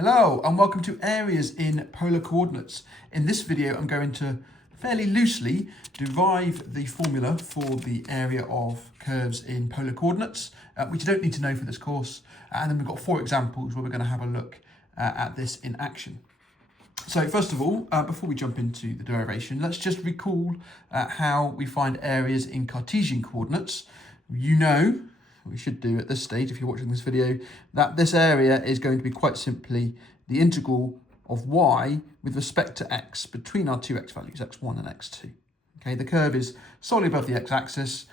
Hello and welcome to Areas in Polar Coordinates. In this video I'm going to fairly loosely derive the formula for the area of curves in polar coordinates, which you don't need to know for this course. And then we've got 4 examples where we're going to have a look at this in action. So first of all, before we jump into the derivation, let's just recall how we find areas in Cartesian coordinates. You know, we should do at this stage, if you're watching this video, that this area is going to be quite simply the integral of y with respect to x between our two x values, x1 and x2. Okay, the curve is solely above the x-axis.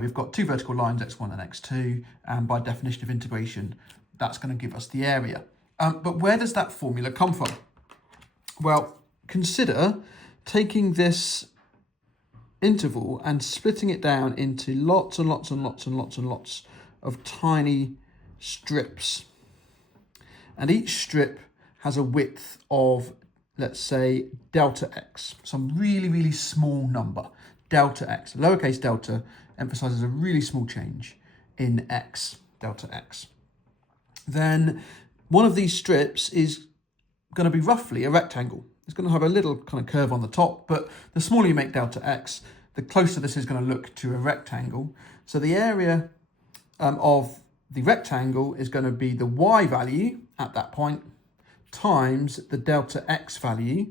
We've got 2 vertical lines, x1 and x2, and by definition of integration, that's going to give us the area. But where does that formula come from? Well, consider taking this interval and splitting it down into lots and lots and lots and lots and lots of tiny strips. And each strip has a width of, let's say, delta x, some really, really small number, delta x. Lowercase delta emphasizes a really small change in x, delta x. Then one of these strips is going to be roughly a rectangle. It's going to have a little kind of curve on the top, but the smaller you make delta x, the closer this is going to look to a rectangle. So the area of the rectangle is going to be the y value at that point times the delta x value.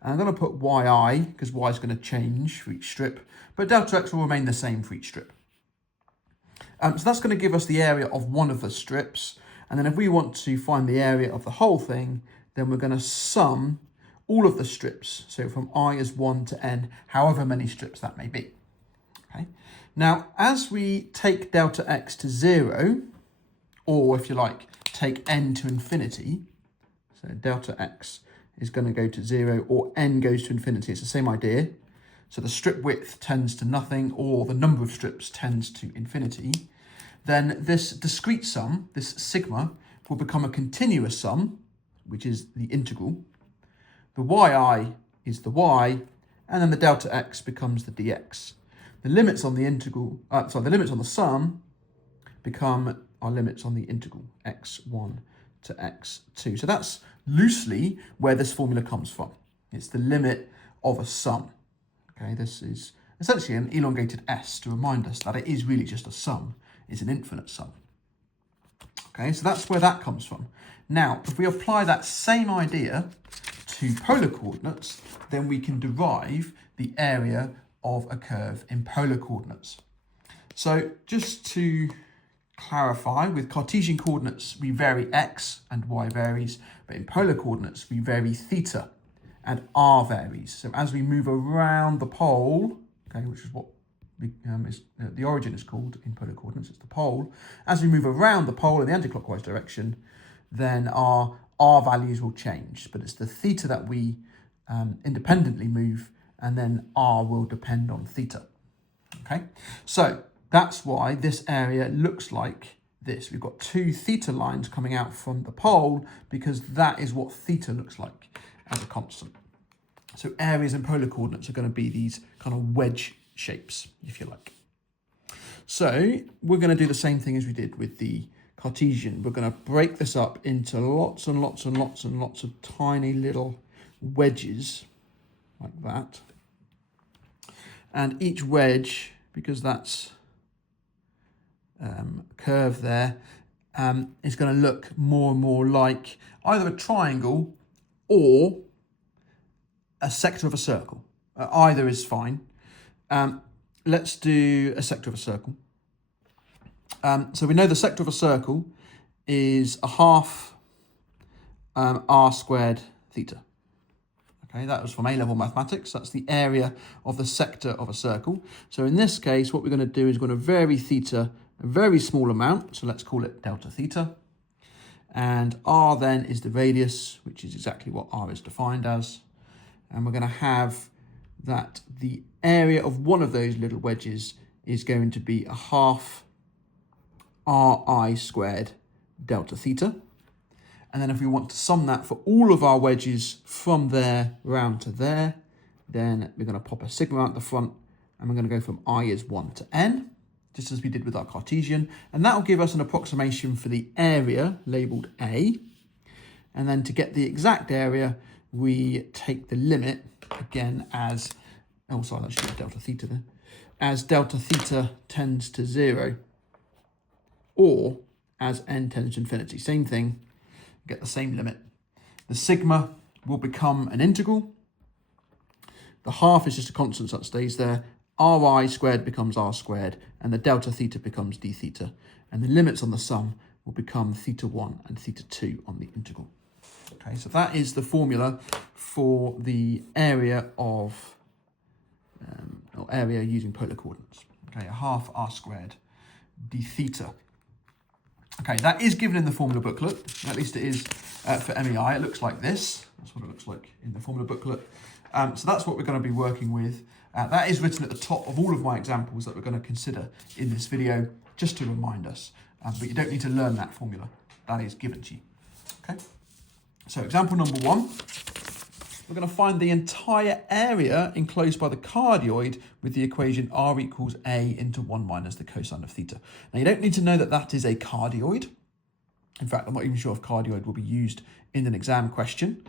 And I'm going to put yi because y is going to change for each strip, but delta x will remain the same for each strip. So that's going to give us the area of one of the strips. And then if we want to find the area of the whole thing, then we're going to sum all of the strips. So from I is 1 to n, however many strips that may be. Okay. Now, as we take delta x to 0, or if you like, take n to infinity, so delta x is going to go to 0 or n goes to infinity, it's the same idea. So the strip width tends to nothing or the number of strips tends to infinity. Then this discrete sum, this sigma, will become a continuous sum, which is the integral. The yi is the y, and then the delta x becomes the dx. The limits on the integral, the limits on the sum become our limits on the integral, x1 to x2. So that's loosely where this formula comes from. It's the limit of a sum. Okay, this is essentially an elongated s to remind us that it is really just a sum. It's an infinite sum. Okay, so that's where that comes from. Now, if we apply that same idea to polar coordinates, then we can derive the area of a curve in polar coordinates. So just to clarify, with Cartesian coordinates, we vary x and y varies, but in polar coordinates, we vary theta and r varies. So as we move around the pole, okay, which is what the origin is called in polar coordinates, it's the pole. As we move around the pole in the anti-clockwise direction, then our r values will change, but it's the theta that we independently move, and then r will depend on theta. Okay, so that's why this area looks like this. We've got 2 theta lines coming out from the pole because that is what theta looks like as a constant. So areas in polar coordinates are going to be these kind of wedge shapes, if you like. So we're going to do the same thing as we did with the Cartesian. We're going to break this up into lots and lots and lots and lots of tiny little wedges like that. And each wedge, because that's curve there, is going to look more and more like either a triangle or a sector of a circle. Either is fine. Let's do a sector of a circle. So we know the sector of a circle is a half r squared theta. Okay, that was from A-level mathematics. That's the area of the sector of a circle. So in this case, what we're going to do is we're going to vary theta a very small amount. So let's call it delta theta. And r then is the radius, which is exactly what r is defined as. And we're going to have that the area of one of those little wedges is going to be a half ri squared delta theta. And then if we want to sum that for all of our wedges from there round to there, then we're going to pop a sigma out the front and we're going to go from I is 1 to n, just as we did with our Cartesian. And that will give us an approximation for the area labelled A. And then to get the exact area, we take the limit again as, oh sorry, that should be delta theta there, as delta theta tends to 0, or as n tends to infinity. Same thing, get the same limit. The sigma will become an integral. The half is just a constant that stays there. Ri squared becomes r squared, and the delta theta becomes d theta. And the limits on the sum will become theta 1 and theta 2 on the integral. Okay, so that is the formula for the area of, or area using polar coordinates. Okay, a half r squared d theta. Okay, that is given in the formula booklet, at least it is for MEI. It looks like this. That's what it looks like in the formula booklet. So that's what we're going to be working with. That is written at the top of all of my examples that we're going to consider in this video, just to remind us. But you don't need to learn that formula. That is given to you. Okay. So example number 1, we're going to find the entire area enclosed by the cardioid with the equation r equals a into 1 minus the cosine of theta. Now you don't need to know that that is a cardioid. In fact, I'm not even sure if cardioid will be used in an exam question.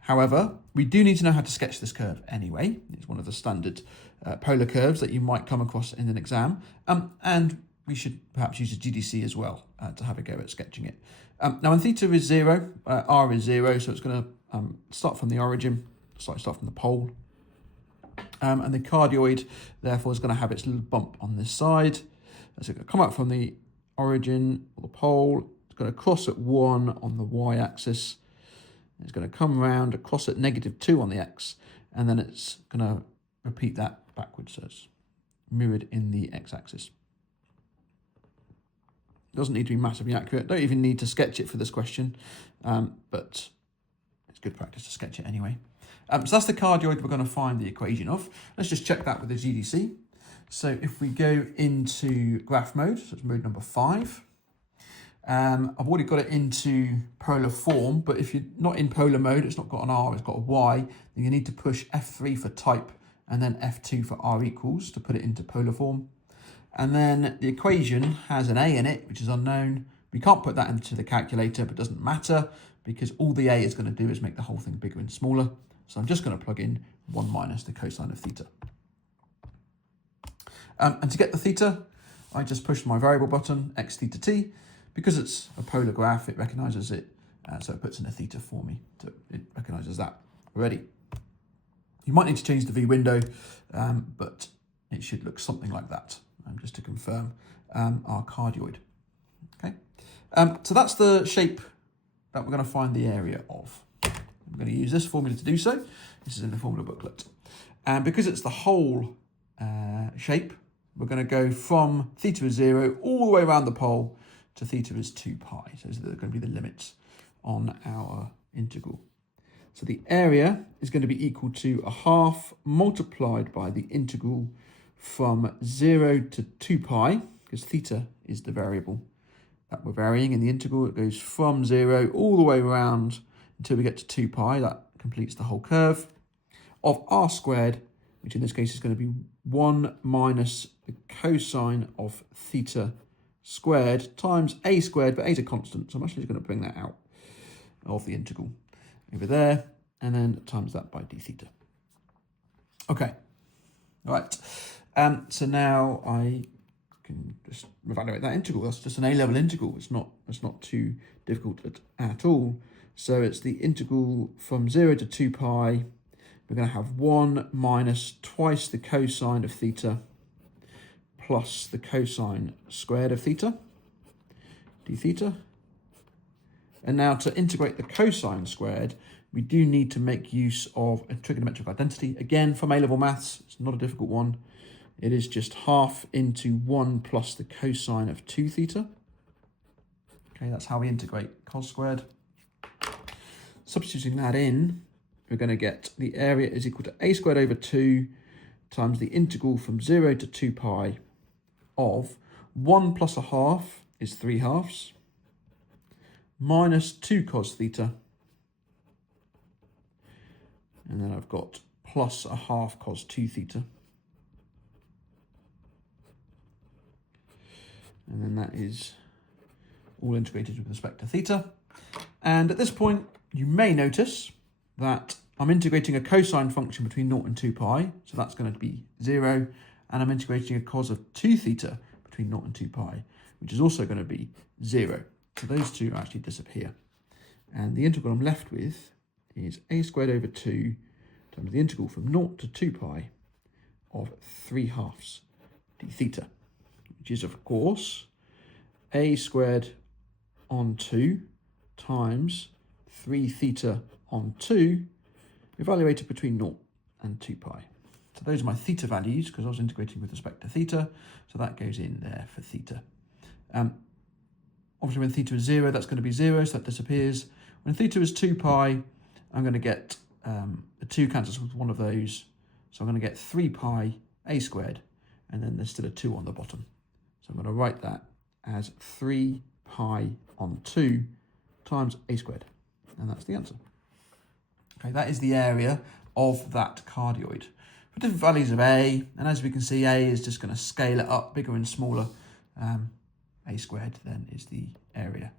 However, we do need to know how to sketch this curve anyway. It's one of the standard polar curves that you might come across in an exam. And we should perhaps use a GDC as well to have a go at sketching it. Now, when theta is 0, r is 0, so it's going to start from the origin, start from the pole. And the cardioid, therefore, is going to have its little bump on this side. So it's going to come up from the origin, or the pole. It's going to cross at 1 on the y-axis. It's going to come around across at -2 on the x, and then it's going to repeat that backwards, so it's mirrored in the x-axis. Doesn't need to be massively accurate. Don't even need to sketch it for this question, but it's good practice to sketch it anyway. So that's the cardioid we're going to find the equation of. Let's just check that with the GDC. So if we go into graph mode, so it's mode number 5. I've already got it into polar form, but if you're not in polar mode, it's not got an R, it's got a Y, then you need to push F3 for type and then F2 for R equals to put it into polar form. And then the equation has an A in it, which is unknown. We can't put that into the calculator, but it doesn't matter because all the A is going to do is make the whole thing bigger and smaller. So I'm just going to plug in 1 minus the cosine of theta. And to get the theta, I just pushed my variable button, x theta t. Because it's a polar graph, it recognises it, so it puts in a theta for me. So it recognises that already. You might need to change the V window, but it should look something like that, just to confirm our cardioid. Okay, so that's the shape that we're going to find the area of. I'm going to use this formula to do so. This is in the formula booklet. And because it's the whole shape, we're going to go from theta is 0 all the way around the pole to theta is 2 pi. So those are going to be the limits on our integral. So the area is going to be equal to a half multiplied by the integral from 0 to 2 pi, because theta is the variable that we're varying in the integral. It goes from 0 all the way around until we get to 2 pi. That completes the whole curve of r squared, which in this case is going to be 1 minus the cosine of theta squared times a squared, but a is a constant, so I'm actually going to bring that out of the integral over there, and then times that by d theta. Okay, right. So now I can just evaluate that integral. That's just an A-level integral. It's not too difficult at all. So it's the integral from 0 to 2 pi. We're going to have 1 minus twice the cosine of theta plus the cosine squared of theta, d theta. And now to integrate the cosine squared, we do need to make use of a trigonometric identity. Again, from A-level maths, it's not a difficult one. It is just half into 1 plus the cosine of 2 theta. Okay, that's how we integrate cos squared. Substituting that in, we're going to get the area is equal to a squared over 2 times the integral from 0 to 2 pi of 1 plus a half is 3 halves minus 2 cos theta, and then I've got plus a half cos 2 theta, and then that is all integrated with respect to theta. And at this point, you may notice that I'm integrating a cosine function between 0 and 2 pi, so that's going to be 0, and I'm integrating a cos of 2 theta between 0 and 2 pi, which is also going to be 0. So those two actually disappear. And the integral I'm left with is a squared over 2 times the integral from 0 to 2 pi of 3/2 d theta, which is, of course, a squared on 2 times 3 theta on 2 evaluated between 0 and 2 pi. So those are my theta values because I was integrating with respect to theta, so that goes in there for theta. Obviously when theta is 0, that's going to be 0, so that disappears. When theta is 2 pi, I'm going to get the 2 cancels with one of those, so I'm going to get 3 pi a squared, and then there's still a 2 on the bottom. So I'm going to write that as 3 pi on 2 times a squared, and that's the answer. Okay, that is the area of that cardioid. For different values of a, and as we can see, a is just going to scale it up, bigger and smaller. A squared then is the area.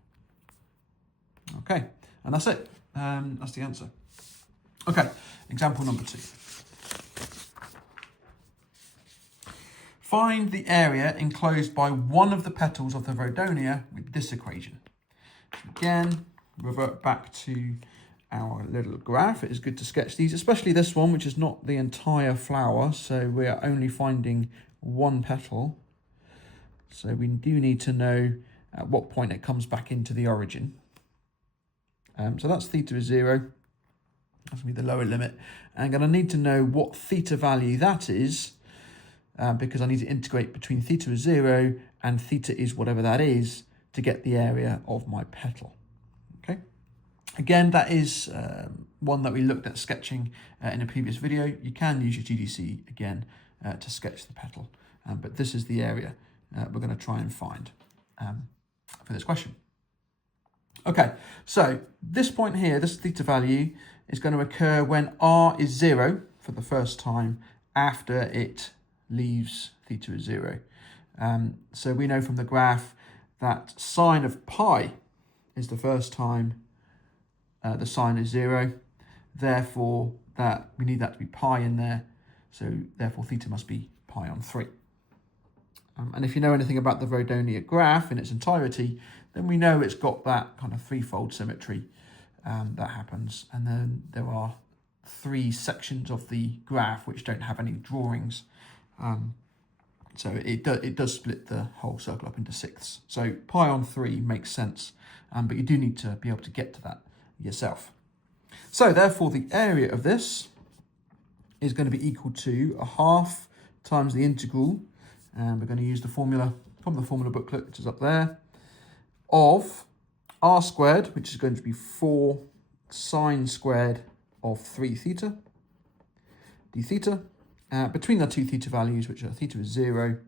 Okay, and that's it. That's the answer. Okay, example number 2. Find the area enclosed by one of the petals of the rhodonia with this equation. Again, revert back to our little graph. It is good to sketch these, especially this one, which is not the entire flower, so we are only finding one petal. So we do need to know at what point it comes back into the origin. So that's theta is 0. That's going to be the lower limit. And I'm going to need to know what theta value that is, because I need to integrate between theta is 0 and theta is whatever that is to get the area of my petal. Okay. Again, that is one that we looked at sketching in a previous video. You can use your GDC again to sketch the petal, but this is the area we're going to try and find for this question. Okay, so this point here, this theta value, is going to occur when r is 0 for the first time after it leaves theta is 0. So we know from the graph that sine of pi is the first time the sine is 0. Therefore, that we need that to be pi in there. So therefore, theta must be pi on 3. And if you know anything about the rhodonia graph in its entirety, then we know it's got that kind of threefold symmetry that happens. And then there are 3 sections of the graph which don't have any drawings. So it does split the whole circle up into sixths. So pi on 3 makes sense, but you do need to be able to get to that yourself. So therefore the area of this is going to be equal to 1/2 times the integral, and we're going to use the formula from the formula booklet, which is up there, of r squared, which is going to be 4 sine squared of 3 theta d theta, between the 2 theta values, which are theta is 0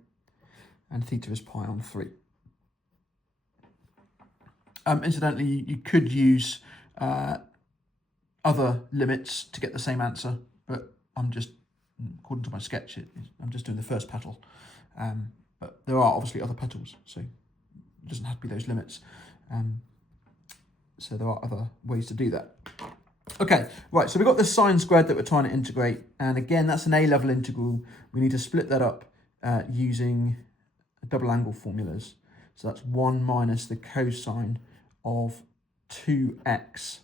and theta is pi on 3. Incidentally, you could use other limits to get the same answer, but I'm just, according to my sketch, I'm just doing the first petal. But there are obviously other petals, so it doesn't have to be those limits. So there are other ways to do that. Okay, right, so we've got the sine squared that we're trying to integrate, and again, that's an A-level integral. We need to split that up using double angle formulas. So that's 1 minus the cosine of 2x.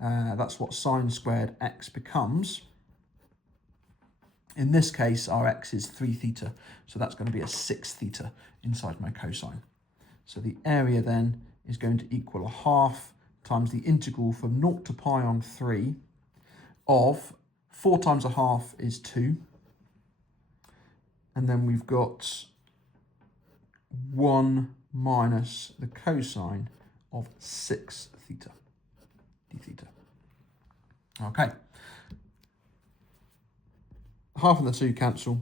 That's what sine squared x becomes. In this case, our x is 3 theta, so that's going to be a 6 theta inside my cosine. So the area then is going to equal 1/2 times the integral from 0 to pi on 3 of 4 times 1/2 is 2. And then we've got 1 minus the cosine of 6 theta d theta. Okay. 1/2 and the 2 cancel.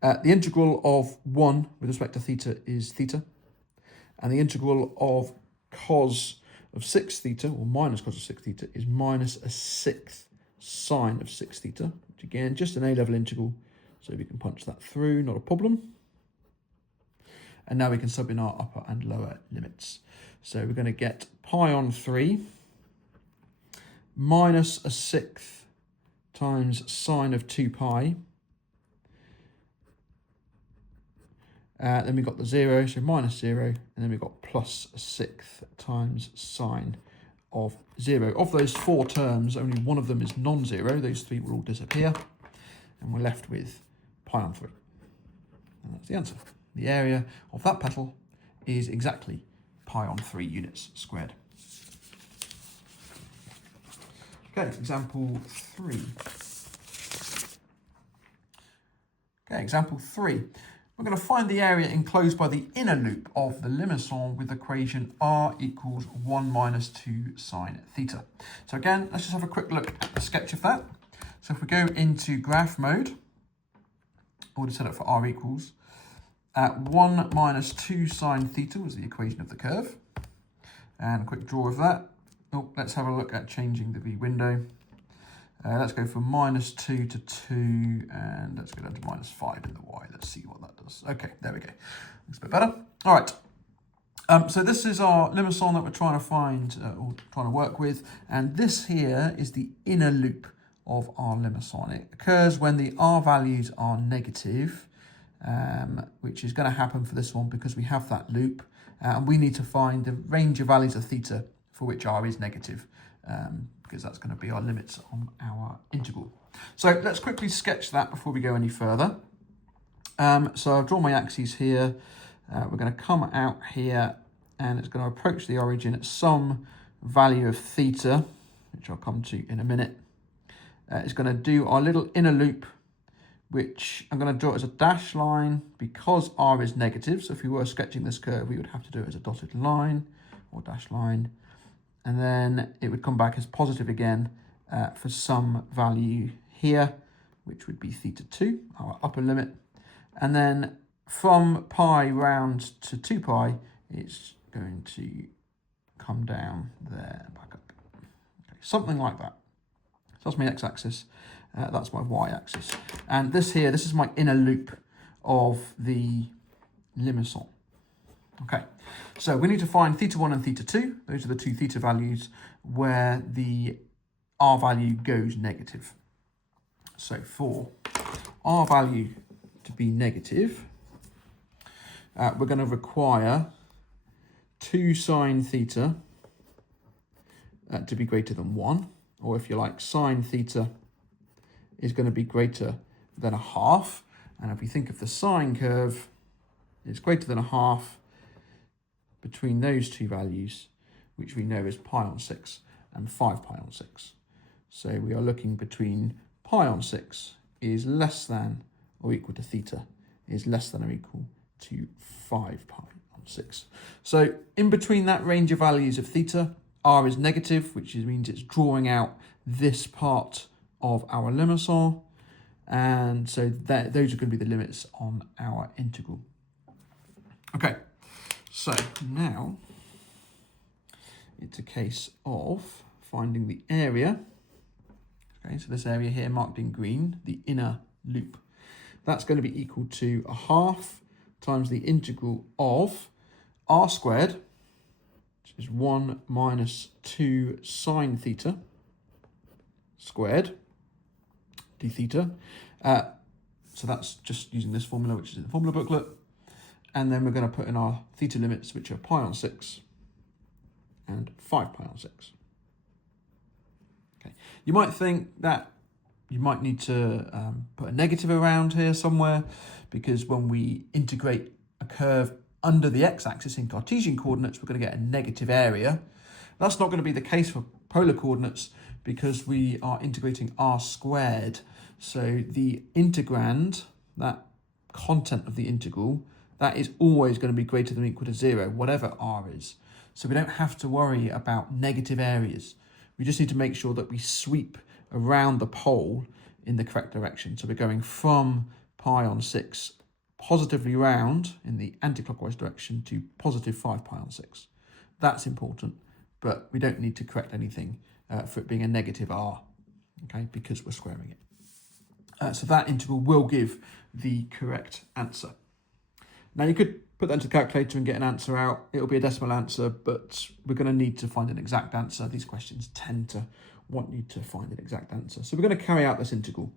The integral of 1 with respect to theta is theta. And the integral of cos of 6 theta, or minus cos of 6 theta, is minus a 6th sine of 6 theta, which again, just an A-level integral, so we can punch that through, not a problem. And now we can sub in our upper and lower limits. So we're going to get pi on 3 minus a sixth times sine of 2 pi. Then we've got the 0, so minus 0, and then we've got plus a sixth times sine of 0. Of those 4 terms, only one of them is non-zero. Those 3 will all disappear, and we're left with pi on 3. And that's the answer. The area of that petal is exactly pi on 3 units squared. Okay, example 3. Okay, example 3. We're going to find the area enclosed by the inner loop of the limicon with the equation r equals 1 minus 2 sine theta. So again, let's just have a quick look at the sketch of that. So if we go into graph mode, already set up for r equals, 1 minus 2 sine theta was the equation of the curve. And a quick draw of that. Oh, let's have a look at changing the V window. Let's go from minus 2 to 2, and let's go down to minus 5 in the y. Let's see what that does. Okay, there we go. Looks a bit better. All right. So this is our limicon that we're trying to find, or trying to work with. And this here is the inner loop of our limicon. It occurs when the r values are negative, which is going to happen for this one because we have that loop. And we need to find the range of values of theta for which r is negative. Because that's going to be our limits on our integral. So let's quickly sketch that before we go any further. So I've drawn my axes here. We're going to come out here and it's going to approach the origin at some value of theta, which I'll come to in a minute. It's going to do our little inner loop, which I'm going to draw as a dashed line because r is negative. So if we were sketching this curve, we would have to do it as a dotted line or dashed line. And then it would come back as positive again for some value here, which would be theta 2, our upper limit. And then from pi round to 2 pi, it's going to come down there, back up. Okay, something like that. So that's my x-axis, that's my y-axis. And this here, this is my inner loop of the limicon. Okay, so we need to find theta 1 and theta 2. Those are the 2 theta values where the r value goes negative. So for r value to be negative, we're going to require 2 sine theta to be greater than 1. Or if you like, sine theta is going to be greater than a half. And if we think of the sine curve, it's greater than a half between those 2 values, which we know is pi on 6 and 5 pi on 6. So we are looking between pi on 6 is less than or equal to theta is less than or equal to 5 pi on 6. So in between that range of values of theta, r is negative, which means it's drawing out this part of our limicon. And so those are going to be the limits on our integral. Okay. So now it's a case of finding the area. Okay, so this area here marked in green, the inner loop. That's going to be equal to a half times the integral of r squared, which is 1 minus 2 sine theta squared d theta. So that's just using this formula, which is in the formula booklet. And then we're going to put in our theta limits, which are pi on 6 and 5 pi on 6. Okay. You might think that you might need to put a negative around here somewhere, because when we integrate a curve under the x-axis in Cartesian coordinates, we're going to get a negative area. That's not going to be the case for polar coordinates because we are integrating r squared. So the integrand, that content of the integral, that is always going to be greater than or equal to 0, whatever r is. So we don't have to worry about negative areas. We just need to make sure that we sweep around the pole in the correct direction. So we're going from pi on 6 positively round in the anti-clockwise direction to positive 5 pi on 6. That's important, but we don't need to correct anything for it being a negative r, okay, because we're squaring it. So that integral will give the correct answer. Now you could put that into the calculator and get an answer out. It'll be a decimal answer, but we're going to need to find an exact answer. These questions tend to want you to find an exact answer. So we're going to carry out this integral.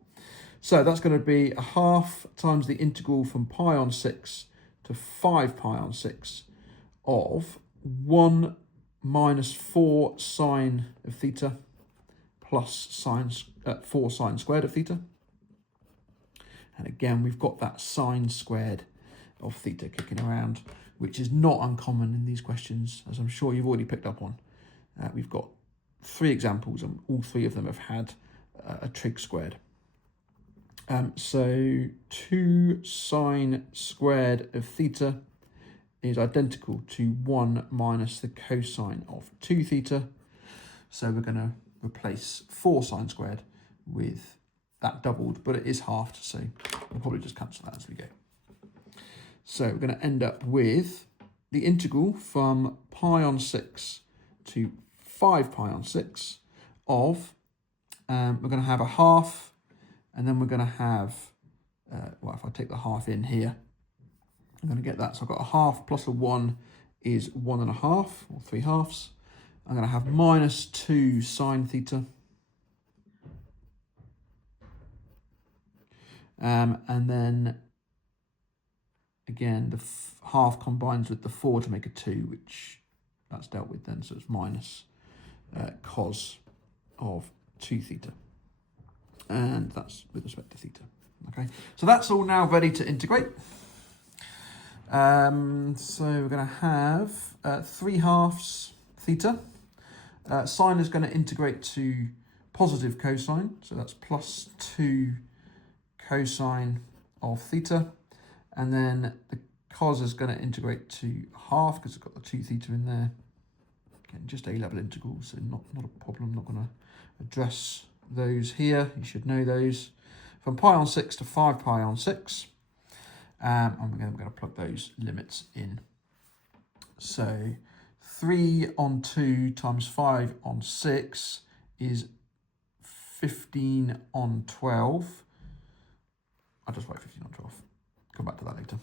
So that's going to be a half times the integral from pi on 6 to 5 pi on 6 of 1 minus 4 sine of theta plus 4 sine squared of theta. And again, we've got that sine squared of theta kicking around, which is not uncommon in these questions, as I'm sure you've already picked up on. We've got 3 examples, and all 3 of them have had a trig squared. So 2 sine squared of theta is identical to 1 minus the cosine of 2 theta. So we're going to replace 4 sine squared with that doubled, but it is halved, so we'll probably just cancel that as we go. So we're going to end up with the integral from pi on 6 to 5 pi on 6 of, we're going to have a half, and then we're going to have, well, if I take the half in here, I'm going to get that. So I've got a half plus a 1 is 1.5, or 3 halves. I'm going to have minus 2 sine theta. And then, again, the half combines with the 4 to make a 2, which that's dealt with then. So it's minus cos of 2 theta. And that's with respect to theta. Okay, so that's all now ready to integrate. So we're going to have 3 halves theta. Sine is going to integrate to positive cosine, so that's plus 2 cosine of theta. And then the cos is going to integrate to half because it's got the 2 theta in there. Again, just A-level integrals, so not a problem. I'm not going to address those here. You should know those. From pi on 6 to 5 pi on 6. And we're going to plug those limits in. So 3 on 2 times 5 on 6 is 15 on 12. I'll just write 15 on 12. Come back to that later.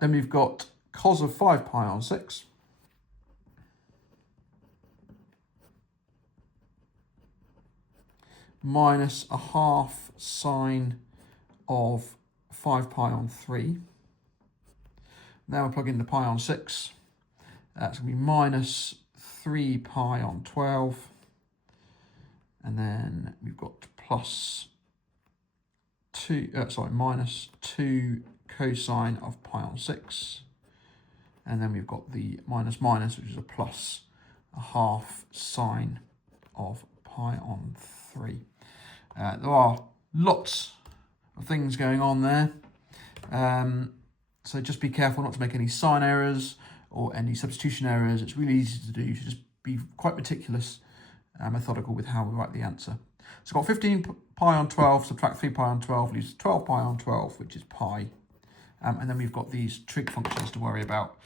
Then we've got cos of 5 pi on 6. Minus a half sine of 5 pi on 3. Now we're plugging the pi on 6. That's going to be minus 3 pi on 12. And then we've got plus minus 2 cosine of pi on 6. And then we've got the minus, which is a plus a half sine of pi on 3. There are lots of things going on there. So just be careful not to make any sign errors or any substitution errors. It's really easy to do. So just be quite meticulous and methodical with how we write the answer. So I've got 15 pi on 12, subtract 3 pi on 12, leaves 12 pi on 12, which is pi. And then we've got these trig functions to worry about,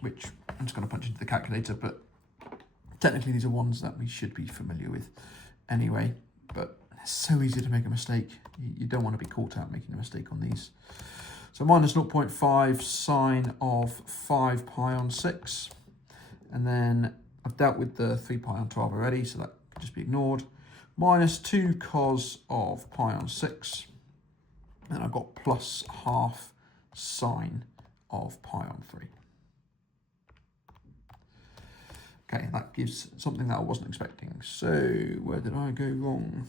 which I'm just going to punch into the calculator, but technically these are ones that we should be familiar with anyway. But it's so easy to make a mistake. You don't want to be caught out making a mistake on these. So minus 0.5 sine of 5 pi on 6. And then I've dealt with the 3 pi on 12 already, so that can just be ignored. Minus 2 cos of pi on 6. And I've got plus half sine of pi on 3. Okay, that gives something that I wasn't expecting. So where did I go wrong?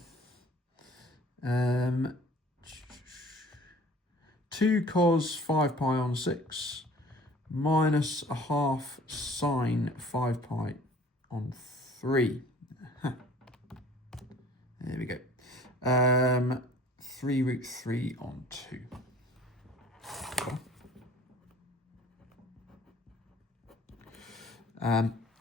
2 cos 5 pi on 6 minus a half sine 5 pi on 3. There we go. 3 root 3 on 2. Okay.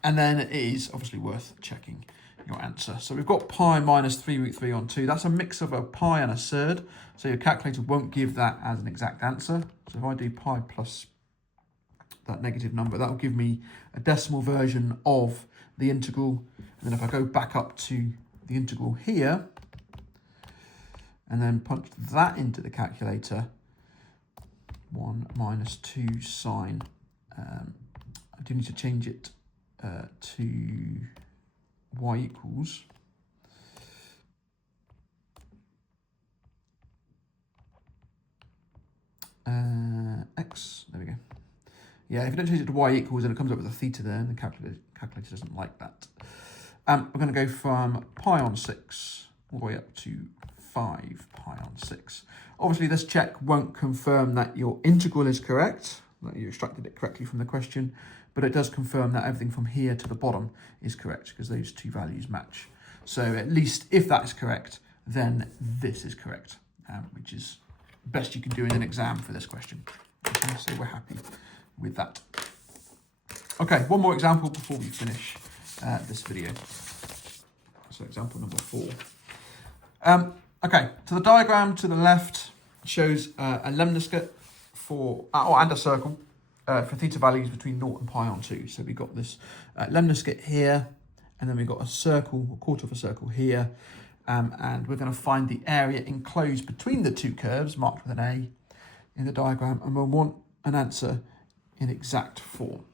And then it is obviously worth checking your answer. So we've got pi minus 3 root 3 on 2. That's a mix of a pi and a surd. So your calculator won't give that as an exact answer. So if I do pi plus that negative number, that will give me a decimal version of the integral. And then if I go back up to the integral here, and then punch that into the calculator, 1 minus 2 sine. I do need to change it to y equals x. There we go. Yeah, if you don't change it to y equals, and it comes up with a theta there, and the calculator doesn't like that. We're going to go from pi on 6 all the way up to 5 pi on 6. Obviously, this check won't confirm that your integral is correct, that you extracted it correctly from the question, but it does confirm that everything from here to the bottom is correct because those two values match. So at least if that is correct, then this is correct, which is the best you can do in an exam for this question. Okay, so we're happy with that. Okay, one more example before we finish this video. So example number 4. Okay, so the diagram to the left shows a lemniscate for, and a circle for theta values between 0 and pi on 2. So we've got this lemniscate here, and then we've got a circle, a quarter of a circle here, and we're going to find the area enclosed between the two curves, marked with an A in the diagram, and we'll want an answer in exact form.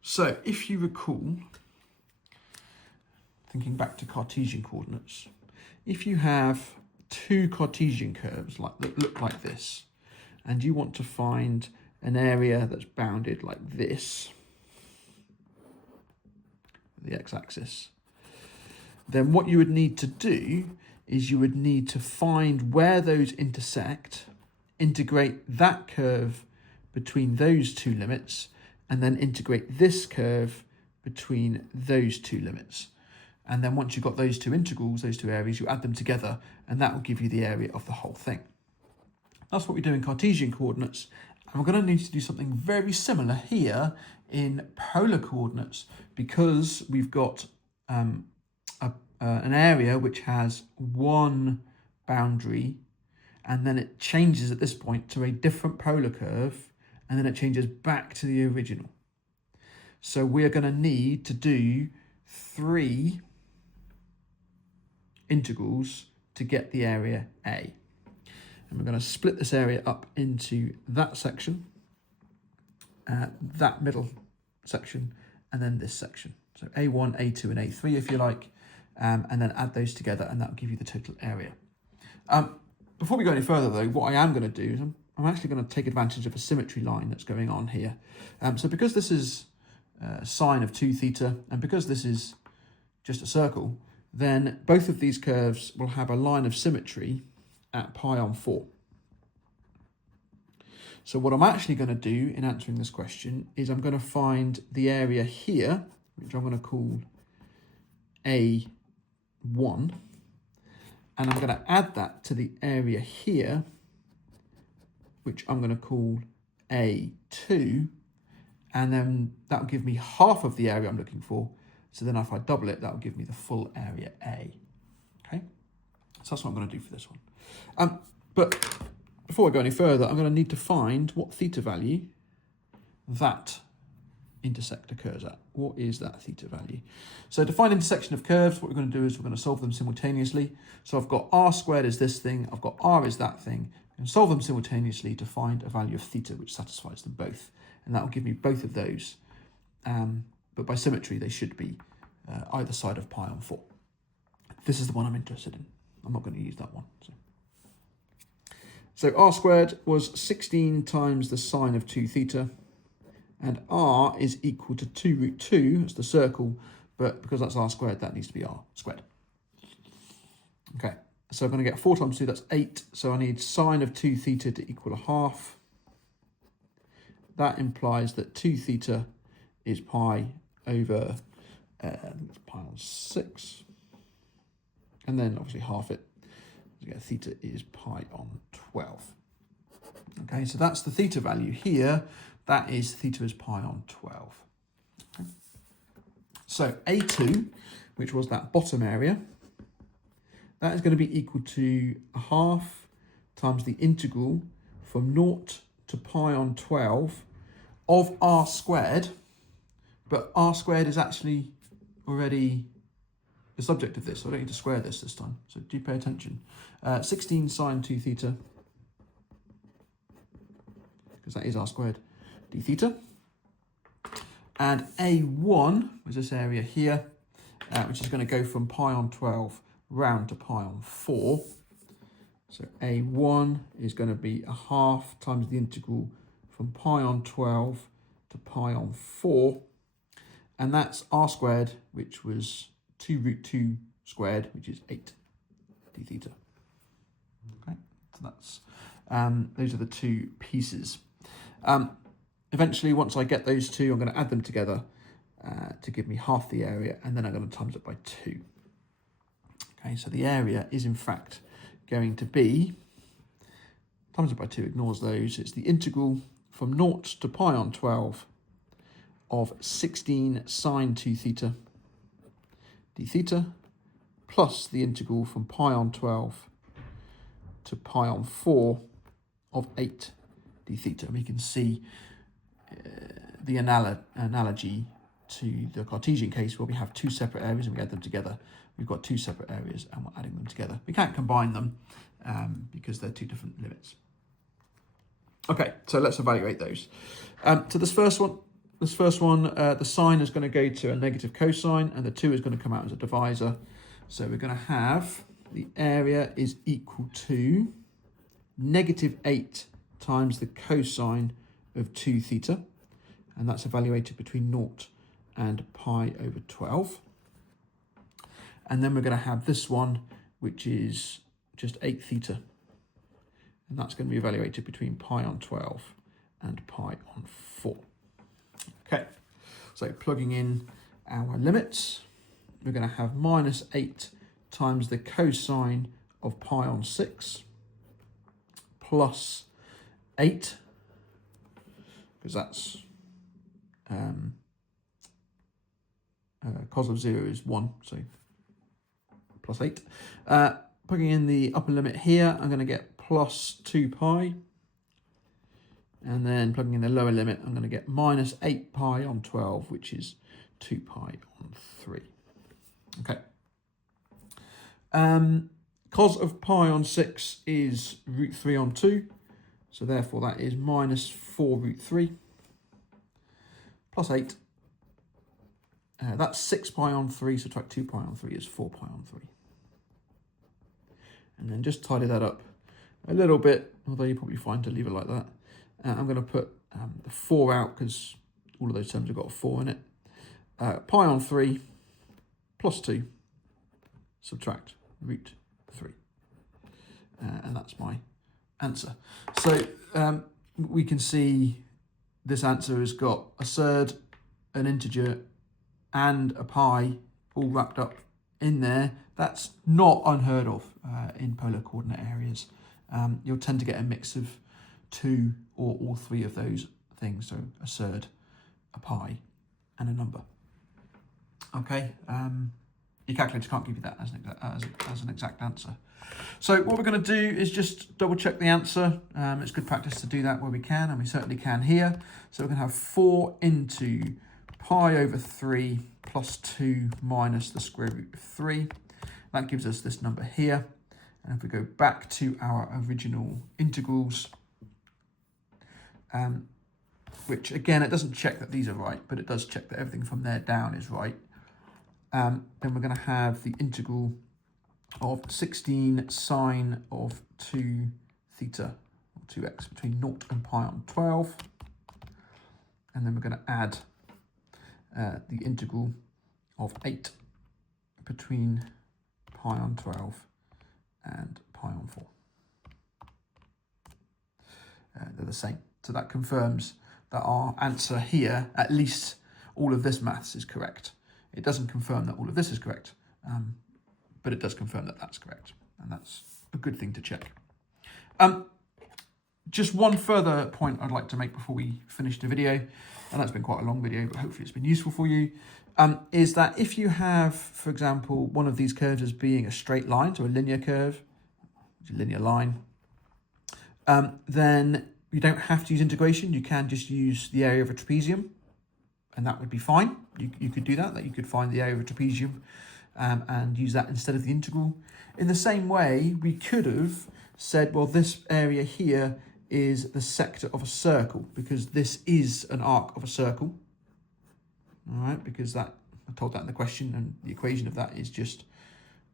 So if you recall, thinking back to Cartesian coordinates, if you have two Cartesian curves that look like this, and you want to find an area that's bounded like this, the x-axis, then what you would need to do is you would need to find where those intersect, integrate that curve between those two limits, and then integrate this curve between those two limits. And then once you've got those two integrals, those two areas, you add them together, and that will give you the area of the whole thing. That's what we do in Cartesian coordinates. And we're going to need to do something very similar here in polar coordinates, because we've got an area which has one boundary, and then it changes at this point to a different polar curve, and then it changes back to the original. So we're going to need to do 3 integrals to get the area A. And we're going to split this area up into that section, that middle section, and then this section. So A1, A2, and A3, if you like, and then add those together, and that will give you the total area. Before we go any further, though, what I am going to do is I'm actually going to take advantage of a symmetry line that's going on here. So because this is sine of 2 theta, and because this is just a circle, then both of these curves will have a line of symmetry at pi on 4. So what I'm actually going to do in answering this question is I'm going to find the area here, which I'm going to call A1, and I'm going to add that to the area here, which I'm going to call A2, and then that will give me half of the area I'm looking for. So then if I double it, that will give me the full area A. Okay, so that's what I'm going to do for this one. But before I go any further, I'm going to need to find what theta value that intersect occurs at. What is that theta value? So to find intersection of curves, what we're going to do is we're going to solve them simultaneously. So I've got r squared is this thing, I've got r is that thing, and solve them simultaneously to find a value of theta which satisfies them both. And that will give me both of those. But by symmetry, they should be either side of pi on 4. This is the one I'm interested in. I'm not going to use that one. So r squared was 16 times the sine of 2 theta. And r is equal to 2 root 2, that's the circle, but because that's r squared, that needs to be r squared. Okay, so I'm going to get 4 times 2, that's 8. So I need sine of 2 theta to equal a half. That implies that 2 theta is pi over, I think it's pi on 6. And then obviously half it. Theta is pi on 12. Okay, so that's the theta value here. That is theta is pi on 12. Okay. So A2, which was that bottom area, that is going to be equal to a half times the integral from 0 to pi on 12 of r squared, but r squared is actually already the subject of this, so I don't need to square this time. So do pay attention. 16 sine 2 theta because that is r squared d theta. And A1 was this area here, which is going to go from pi on 12 round to pi on 4. So A1 is going to be a half times the integral from pi on 12 to pi on 4. And that's r squared, which was 2 root 2 squared, which is 8 d theta. Okay, so that's those are the two pieces. Eventually, once I get those two, I'm going to add them together to give me half the area, and then I'm going to times it by 2. Okay, so the area is in fact going to be, times it by 2 ignores those, it's the integral from 0 to pi on 12 of 16 sine 2 theta d theta plus the integral from pi on 12 to pi on 4 of 8 d theta. And we can see the analogy to the Cartesian case where we have two separate areas and we add them together. We've got two separate areas and we're adding them together. We can't combine them because they're two different limits. Okay, so let's evaluate those. So this first one, the sine is going to go to a negative cosine and the 2 is going to come out as a divisor. So we're going to have the area is equal to negative 8 times the cosine of 2 theta, and that's evaluated between 0 and pi over 12. And then we're going to have this one, which is just 8 theta, and that's going to be evaluated between pi on 12 and pi on 4. Okay, so plugging in our limits, we're going to have minus 8 times the cosine of pi on 6 plus 8, because that's cos of 0 is 1, so plus 8. Plugging in the upper limit here, I'm going to get plus 2 pi. And then plugging in the lower limit, I'm going to get minus 8 pi on 12, which is 2 pi on 3. Okay. Cos of pi on 6 is root 3 on 2. So therefore that is minus 4 root 3 plus 8. That's 6 pi on 3, subtract 2 pi on 3 is 4 pi on 3. And then just tidy that up a little bit, although you're probably fine to leave it like that. I'm going to put the 4 out because all of those terms have got a 4 in it. Pi on 3 plus 2, subtract root 3. And that's my answer. So we can see this answer has got a surd, an integer, and a pi all wrapped up in there. That's not unheard of in polar coordinate areas. You'll tend to get a mix of 2 or all 3 of those things, so a surd, a pi, and a number. Okay, your calculator can't give you that as an exact answer. So what we're going to do is just double check the answer. It's good practice to do that where we can, and we certainly can here. So we're going to have 4 into pi over 3 plus 2 minus the square root of 3. That gives us this number here. And if we go back to our original integrals, which again, it doesn't check that these are right, but it does check that everything from there down is right. Then we're going to have the integral of 16 sine of 2 theta, or 2x, between 0 and pi on 12. And then we're going to add the integral of 8 between pi on 12 and pi on 4. They're the same. So that confirms that our answer here, at least all of this maths is correct. It doesn't confirm that all of this is correct, but it does confirm that that's correct. And that's a good thing to check. Just one further point I'd like to make before we finish the video, and that's been quite a long video, but hopefully it's been useful for you, is that if you have, for example, one of these curves as being a straight line, so a linear curve, a linear line, then you don't have to use integration. You can just use the area of a trapezium, and that would be fine. You could do that you could find the area of a trapezium and use that instead of the integral. In the same way, we could have said, well, this area here is the sector of a circle, because this is an arc of a circle. All right, because that, I told that in the question, and the equation of that is just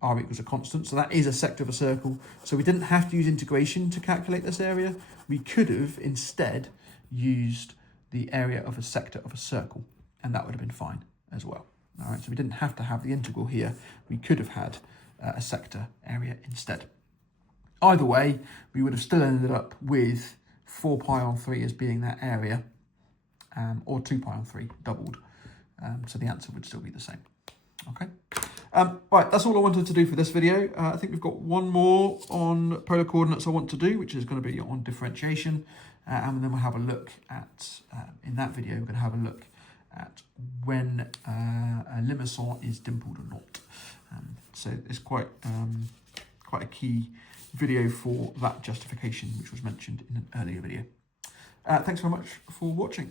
r equals a constant. So that is a sector of a circle. So we didn't have to use integration to calculate this area. We could have instead used the area of a sector of a circle, and that would have been fine as well. All right, so we didn't have to have the integral here. We could have had a sector area instead. Either way, we would have still ended up with 4 pi on 3 as being that area, or 2 pi on 3 doubled. So the answer would still be the same. Okay. Right, that's all I wanted to do for this video. I think we've got one more on polar coordinates I want to do, which is going to be on differentiation. And then we'll have a look at, in that video, we're going to have a look at when a limousin is dimpled or not. So it's quite a key video for that justification, which was mentioned in an earlier video. Thanks very much for watching.